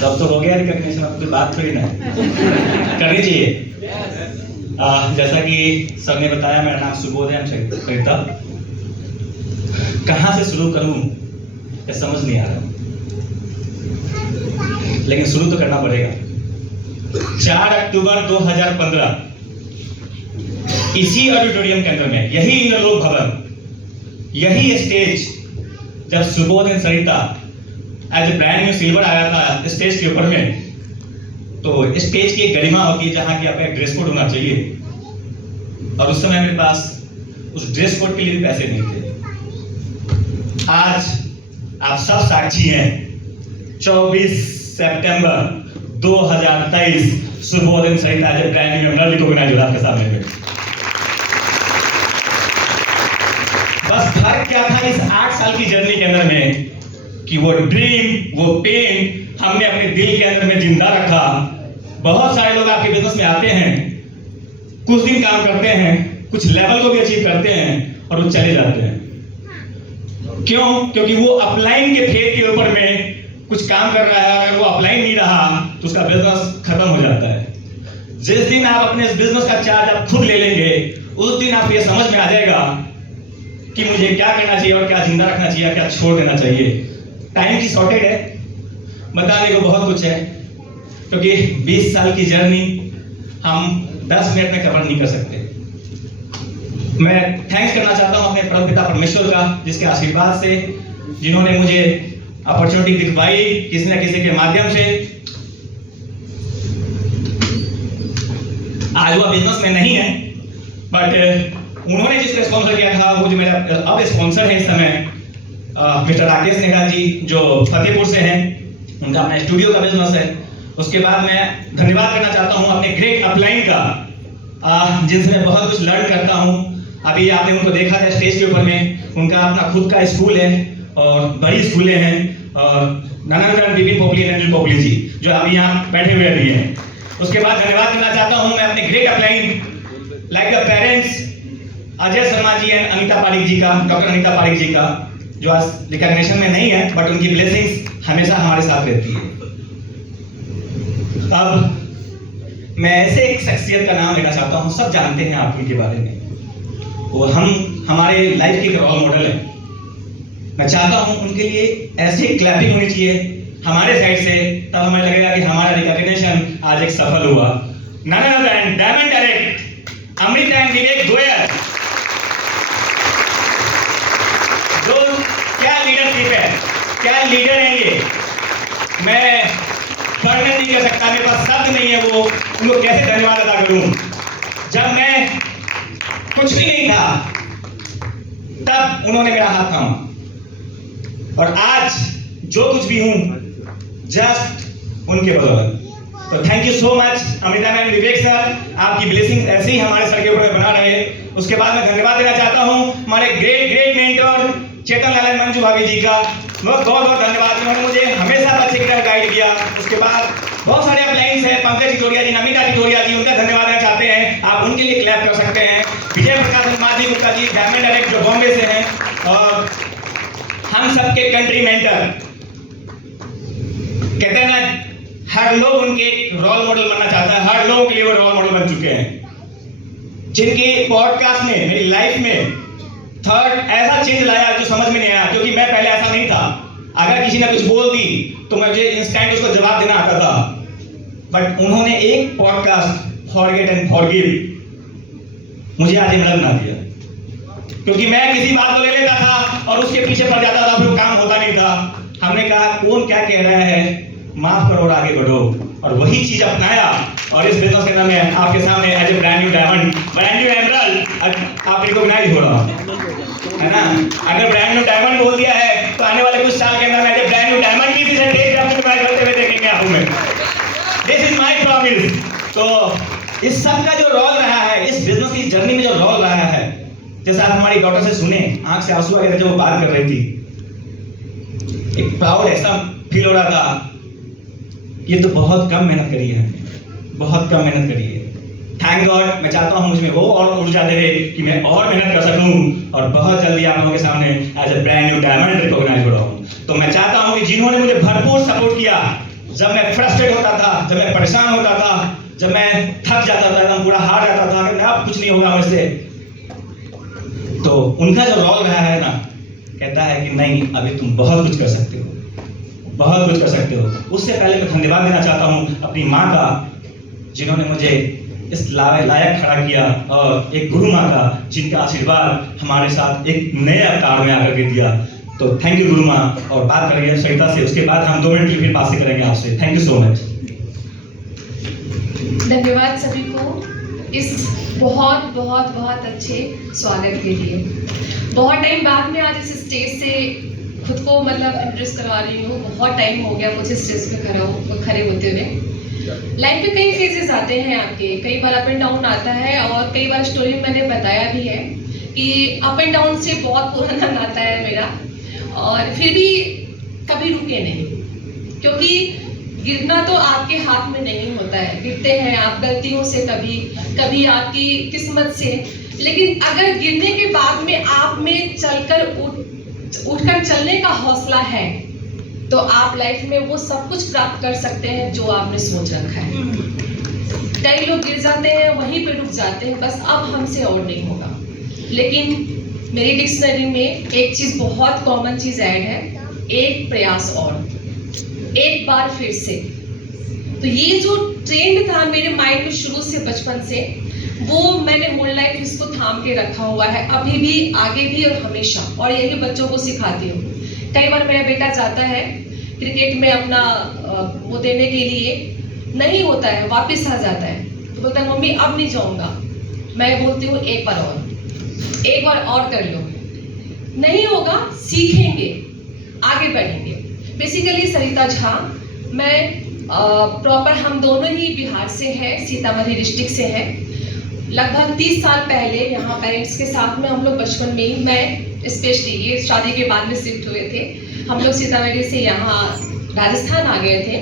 तब तो हो गया रिकॉग्निशन, अब कोई बात थोड़ी ना करनी चाहिए। जैसा कि सर ने बताया, मेरा नाम सुबोधयन कविता। कहाँ से शुरू करूं ये समझ नहीं आ रहा, लेकिन शुरू तो करना पड़ेगा। 4 अक्टूबर 2015 इसी ऑडिटोरियम के अंदर में, यही इंद्रलोक भवन, यही स्टेज, जब Subodhayan Sarita as a brand new silver आया था स्टेज के ऊपर में, तो स्टेज की एक गरिमा होती है जहां की आपका एक ड्रेस कोड होना चाहिए, और उस समय मेरे पास उस ड्रेस कोड के लिए भी पैसे नहीं थे। आज आप सब साक्षी हैं, 24 सितंबर 2023 Subodhayan Sarita as a brand new member recognise हुआ आपके सामने में। बस फर्क क्या था इस 8 साल की जर्नी के अंदर में, कि वो ड्रीम, वो पेन हमने अपने दिल के अंदर में जिंदा रखा। बहुत सारे लोग आपके बिजनेस में आते हैं, कुछ दिन काम करते हैं, कुछ लेवल को भी अचीव करते हैं और वो चले जाते हैं। क्यों? क्योंकि वो अपलाइन के फेज के ऊपर में कुछ काम कर रहा है, अगर वो अपलाइन नहीं रहा तो उसका बिजनेस खत्म हो जाता है। जिस दिन आप अपने बिजनेस का चार्ज आप खुद ले लेंगे, उस दिन आपको ये समझ में आ जाएगा कि मुझे क्या करना चाहिए और क्या जिंदा रखना चाहिए, क्या छोड़ देना चाहिए। टाइम की शॉर्टेज है, बताने को बहुत कुछ है, क्योंकि 20 साल की जर्नी हम 10 मिनट में कवर नहीं कर सकते। मैं थैंक्स करना चाहता हूं अपने परमपिता परमेश्वर का, जिसके आशीर्वाद से, जिन्होंने मुझे अपॉर्चुनिटी दिलवाई किसी न किसी के माध्यम से। आज वो बिजनेस में नहीं है, बट उन्होंने जिसको स्पॉन्सर किया था, वो जो मेरा अब स्पॉन्सर है इस समय, मिस्टर राकेश नेगा जी, जो फतेहपुर से हैं, उनका अपना स्टूडियो का बिजनेस है। उसके बाद मैं धन्यवाद करना चाहता हूं अपने ग्रेट अपलाइन का, जिनसे मैं बहुत कुछ लर्न करता हूं। अभी आपने उनको देखा था स्टेज के ऊपर में, उनका अपना खुद का स्कूल है और बड़ी स्कूलें हैं, और नानागढ़ विपिन पोपली, अनिल पोपली जी जो अभी यहाँ बैठे हुए भी हैं। उसके बाद धन्यवाद करना चाहता हूँ मैं अपने great upline like the parents Ajay Sharma ji and Anita Pareek ji का, डॉक्टर अनीता पारिक जी का, जो आज रिकॉग्निशन में नहीं है, बट उनकी ब्लेसिंग्स हमेशा हमारे साथ रहती है। अब मैं ऐसे एक शख्सियत का नाम लेना चाहता हूं, सब जानते हैं आप उनके बारे में, वो हमारे लाइफ के रोल मॉडल है। मैं चाहता हूं उनके लिए ऐसी क्लैपिंग होनी चाहिए हमारे साइड से, तब हमें लगेगा कि हमारा रिकॉग्निशन आज एक सफल हुआ। None other than diamond direct Amrita and Vivek Goyal. क्या लीडरशिप है, क्या लीडर है ये, मैं वर्णन नहीं कर सकता, मेरे पास शब्द नहीं है वो उनको कैसे धन्यवाद अदा करूं। जब मैं कुछ भी नहीं था, तब उन्होंने मेरा हाथ थामा, और आज जो कुछ भी हूं जस्ट उनके बदौलत। तो thank you so much Amrita ma'am, Vivek sir, आपकी ब्लेसिंग ऐसे ही हमारे सर के ऊपर बना रहे। उसके बाद मैं धन्यवाद देना चाहता हूं हमारे ग्रेट मेंटर चेतन लाल मंजू भाभी जी का, बहुत बहुत धन्यवाद, उन्होंने मुझे हमेशा अच्छे की तरह गाइड किया। उसके बाद बहुत सारे अपलाइंस हैं, पंकज टिटोरिया जी, नमिता टिटोरिया जी, उनका धन्यवाद देना चाहते हैं, आप उनके लिए क्लैप कर सकते हैं। विजय प्रकाश जी गुप्ता जी, डायमंड डायरेक्ट जो बॉम्बे से हैं, और हम सबके कंट्री मेंटर, कहते हैं ना, हर लोग उनके रोल मॉडल बनना चाहता है, हर लोगों के लिए वो रोल मॉडल बन चुके हैं, जिनके पॉडकास्ट ने मेरी लाइफ में थर्ड ऐसा चेंज लाया जो समझ में नहीं आया, क्योंकि मैं पहले ऐसा नहीं था। अगर किसी ने कुछ बोल दी तो मुझे इंस्टेंट उसको जवाब देना आता था, बट उन्होंने एक पॉडकास्ट फॉरगेट एंड फॉरगिव मुझे आज हिम्मत बना दिया, क्योंकि मैं किसी बात को ले लेता था और उसके पीछे पड़ जाता था, फिर काम होता नहीं था। हमने कहा कौन क्या कह रहा है, माफ करो और आगे बढ़ो, और वही चीज अपनाया, और इस बिजनेस के अंदर में आपके सामने as a brand new diamond, brand new emerald आप रिकॉग्नाइज हो रहा है ना। अगर ब्रांड न्यू डायमंड बोल दिया है तो आने वाले कुछ साल के अंदर में as a brand new diamond की स्टेज पे आपको करते हुए देखेंगे आप में। This is my promise. तो इस सब का जो रोल रहा है, इस बिजनेस की जर्नी में जो रोल रहा है, जैसे आप हमारी डॉटर से सुने, आंख से आंसू आ गए थे जब वो बात कर रही थी, एक प्राउड ऐसा फील हो रहा था, ये तो बहुत कम मेहनत करी है, बहुत कम मेहनत करी है। थैंक गॉड, मैं चाहता हूँ मुझ में वो और ऊर्जा दे कि मैं और मेहनत कर सकूँ और बहुत जल्दी आप लोगों के सामने as a brand new diamond recognise हो रहा हूँ। तो मैं चाहता हूँ कि जिन्होंने मुझे भरपूर सपोर्ट किया, जब मैं फ्रस्ट्रेट होता था, जब मैं परेशान होता था, जब मैं थक जाता था, एकदम पूरा हार जाता था कि अब कुछ नहीं होगा मुझसे, तो उनका जो रोल रहा है ना, कहता है कि नहीं, अभी तुम बहुत कुछ कर सकते हो, बहुत कुछ कर सकते हो। उससे पहले मैं धन्यवाद देना चाहता हूँ अपनी माँ का, जिन्होंने मुझे इस लायक खड़ा किया, और एक गुरु माँ का, जिनका आशीर्वाद हमारे साथ एक नए अवतार में आकर के दिया। तो थैंक यू गुरु माँ। और बात करेंगे सरिता से, उसके बाद हम 2 मिनट की फिर बात से करेंगे आपसे। Thank you so much. धन्यवाद सभी को इस बहुत बहुत बहुत अच्छे स्वागत के लिए। बहुत टाइम बाद में आज इस स्टेज से खुद को इंट्रोड्यूस करवा रही हूँ। बहुत टाइम हो गया मुझे स्टेज पे खड़े होते हुए। लाइफ में कई फेजेस आते हैं आपके, कई बार अप एंड डाउन आता है, और कई बार स्टोरी में मैंने बताया भी है कि अप एंड डाउन से बहुत पुराना नाता है मेरा, और फिर भी कभी रुके नहीं, क्योंकि गिरना तो आपके हाथ में नहीं होता है। गिरते हैं आप गलतियों से, कभी आपकी किस्मत से, लेकिन अगर गिरने के बाद में आप में उठकर चलने का हौसला है, तो आप लाइफ में वो सब कुछ प्राप्त कर सकते हैं जो आपने सोच रखा है। कई लोग गिर जाते हैं, वहीं पे रुक जाते हैं, बस अब हमसे और नहीं होगा। लेकिन मेरी डिक्शनरी में एक चीज बहुत कॉमन चीज ऐड है, एक प्रयास और, एक बार फिर से। तो ये जो ट्रेंड था मेरे माइंड में शुरू से, बचपन से, वो मैंने होल लाइफ इसको थाम के रखा हुआ है, अभी भी, आगे भी और हमेशा। और यही बच्चों को सिखाती हूँ। कई बार मेरा बेटा जाता है क्रिकेट में अपना वो देने के लिए, नहीं होता है, वापस आ जाता है, तो बोलता है मम्मी अब नहीं जाऊंगा। मैं बोलती हूँ एक बार और कर लो, नहीं होगा, सीखेंगे, आगे बढ़ेंगे। बेसिकली सरिता झा, मैं प्रॉपर, हम दोनों ही बिहार से हैं, सीतामढ़ी डिस्ट्रिक्ट से हैं। लगभग 30 साल पहले यहाँ पेरेंट्स के साथ में हम लोग बचपन में ही, मैं स्पेशली, ये शादी के बाद में शिफ्ट हुए थे, हम लोग सीतामढ़ी से यहाँ राजस्थान आ गए थे।